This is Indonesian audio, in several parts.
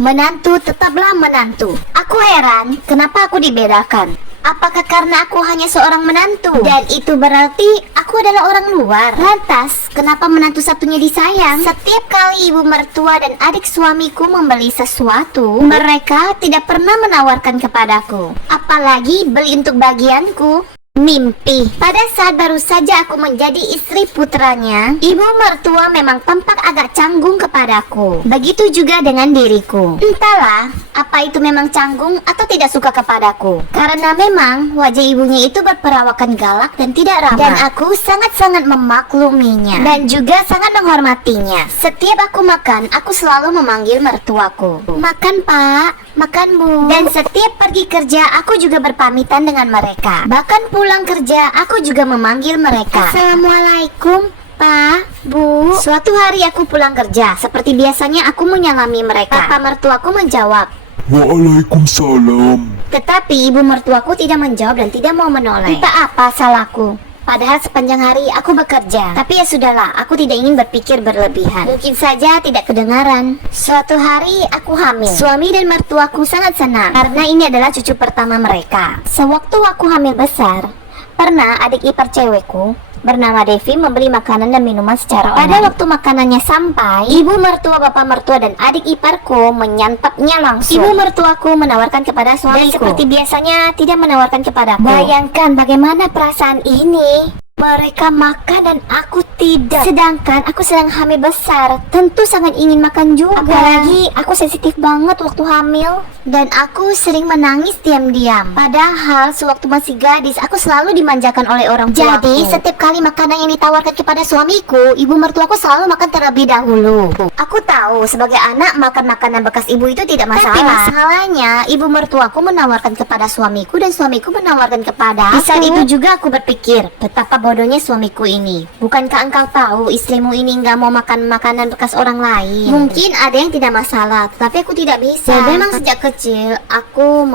Menantu tetaplah menantu. Aku heran kenapa aku dibedakan. Apakah karena aku hanya seorang menantu dan itu berarti aku adalah orang luar? Lantas, kenapa menantu satunya disayang? Setiap kali ibu mertua dan adik suamiku membeli sesuatu, mereka tidak pernah menawarkan kepadaku. Apalagi beli untuk bagianku. Mimpi. Pada saat baru saja aku menjadi istri putranya, ibu mertua memang tampak agak canggung kepadaku. Begitu juga dengan diriku. Entahlah, apa itu memang canggung atau tidak suka kepadaku. Karena memang wajah ibunya itu berperawakan galak dan tidak ramah. Dan aku sangat-sangat memakluminya dan juga sangat menghormatinya. Setiap aku makan, aku selalu memanggil mertuaku. Makan pak, makan bu. Dan setiap pergi kerja, aku juga berpamitan dengan mereka. Bahkan pulang kerja, aku juga memanggil mereka. Assalamualaikum, Pak, Bu. Suatu hari aku pulang kerja, seperti biasanya aku menyalami mereka. Papa mertuaku menjawab, Waalaikumsalam. tetapi ibu mertuaku tidak menjawab dan tidak mau menoleh. Entah apa salahku. Padahal sepanjang hari aku bekerja. Tapi ya sudahlah, aku tidak ingin berpikir berlebihan. Mungkin saja tidak kedengaran. Suatu hari aku hamil. Suami dan mertuaku sangat senang karena ini adalah cucu pertama mereka. Sewaktu aku hamil besar, pernah adik ipar cewekku bernama Devi membeli makanan dan minuman secara online. Pada waktu makanannya sampai, ibu mertua, bapak mertua, dan adik iparku menyantapnya langsung. Ibu mertuaku menawarkan kepada suamiku. Dan seperti biasanya tidak menawarkan kepadaku. Bayangkan bagaimana perasaan ini. Mereka makan dan aku tidak. Sedangkan aku sedang hamil besar, tentu sangat ingin makan juga. Apalagi aku sensitif banget waktu hamil. Dan aku sering menangis diam-diam. Padahal sewaktu masih gadis, aku selalu dimanjakan oleh orang tuaku. Jadi setiap kali makanan yang ditawarkan kepada suamiku, ibu mertuaku selalu makan terlebih dahulu. Aku tahu sebagai anak makan makanan bekas ibu itu tidak masalah. Tapi masalahnya ibu mertuaku menawarkan kepada suamiku dan suamiku menawarkan kepada aku. Di saat itu juga aku berpikir, betapa bodohnya suamiku ini. Bukankah engkau tahu istrimu ini nggak mau makan makanan bekas orang lain? Mungkin ada yang tidak masalah, tapi aku tidak bisa. Dan memang sejak kecil aku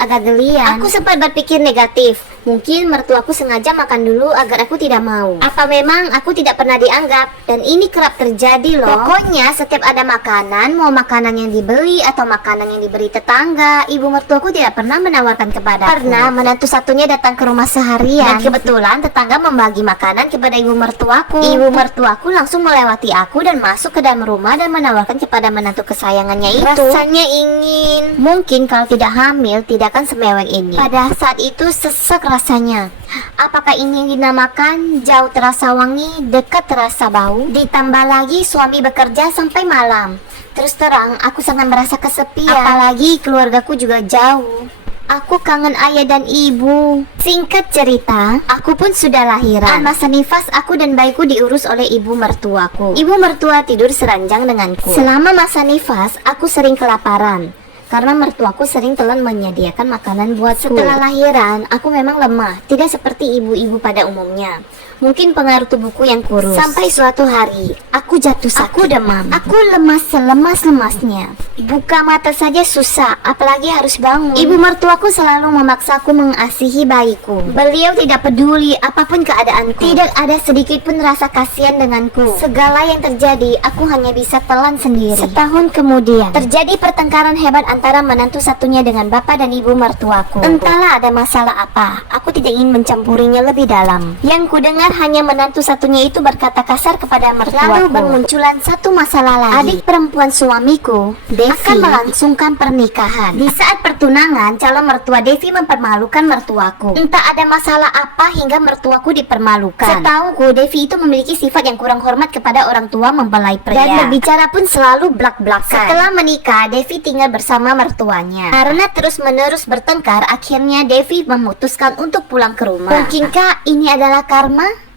agak gelian. Aku sempat berpikir negatif. Mungkin mertuaku sengaja makan dulu agar aku tidak mau. Apa memang aku tidak pernah dianggap? Dan ini kerap terjadi loh. Pokoknya setiap ada makanan, mau makanan yang dibeli atau makanan yang diberi tetangga, ibu mertuaku tidak pernah menawarkan kepadaku. Pernah menantu satunya datang ke rumah seharian, dan kebetulan tetangga membagi makanan kepada ibu mertuaku. Ibu mertuaku langsung melewati aku dan masuk ke dalam rumah dan menawarkan kepada menantu kesayangannya itu. Rasanya ingin. Mungkin kalau tidak hamil tidak akan semewah ini. Pada saat itu sesek rasanya. Apakah ini yang dinamakan jauh terasa wangi, dekat terasa bau? Ditambah lagi suami bekerja sampai malam. Terus terang aku sangat merasa kesepian. Apalagi keluargaku juga jauh. Aku kangen ayah dan ibu. Singkat cerita, aku pun sudah lahiran. Masa nifas aku dan bayiku diurus oleh ibu mertuaku. Ibu mertua tidur seranjang denganku. Selama masa nifas, aku sering kelaparan karena mertuaku sering telah menyediakan makanan buatku. Setelah lahiran, aku memang lemah, tidak seperti ibu-ibu pada umumnya. Mungkin pengaruh tubuhku yang kurus. Sampai suatu hari, aku jatuh sakit. Aku demam. Aku lemas selemas-lemasnya. Buka mata saja susah, apalagi harus bangun. Ibu mertuaku selalu memaksaku mengasihi bayiku. Beliau tidak peduli apapun keadaanku. Tidak ada sedikit pun rasa kasihan denganku. Segala yang terjadi, aku hanya bisa telan sendiri. Setahun kemudian, terjadi pertengkaran hebat antara menantu satunya dengan bapak dan ibu mertuaku. Entahlah ada masalah apa, aku tidak ingin mencampurinya lebih dalam. Yang kudengar hanya menantu satunya itu berkata kasar kepada mertuaku. Lalu bermunculan satu masalah lagi. Adik perempuan suamiku, Devi, akan melangsungkan pernikahan. Di saat pertunangan, calon mertua Devi mempermalukan mertuaku. Entah ada masalah apa hingga mertuaku dipermalukan. Setauku, Devi itu memiliki sifat yang kurang hormat kepada orang tua mempelai pria. Dan berbicara pun selalu blak-blakan. Setelah menikah, Devi tinggal bersama mertuanya. Karena terus-menerus bertengkar, akhirnya Devi memutuskan untuk pulang ke rumah. Mungkinkah ini adalah karma?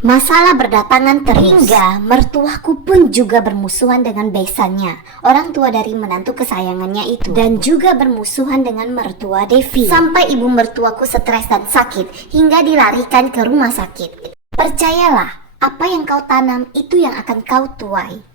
Masalah berdatangan terus. Hingga mertuaku pun juga bermusuhan dengan besannya, orang tua dari menantu kesayangannya itu, dan juga bermusuhan dengan mertua Devi. Sampai ibu mertuaku stres dan sakit hingga dilarikan ke rumah sakit. Percayalah, apa yang kau tanam itu yang akan kau tuai.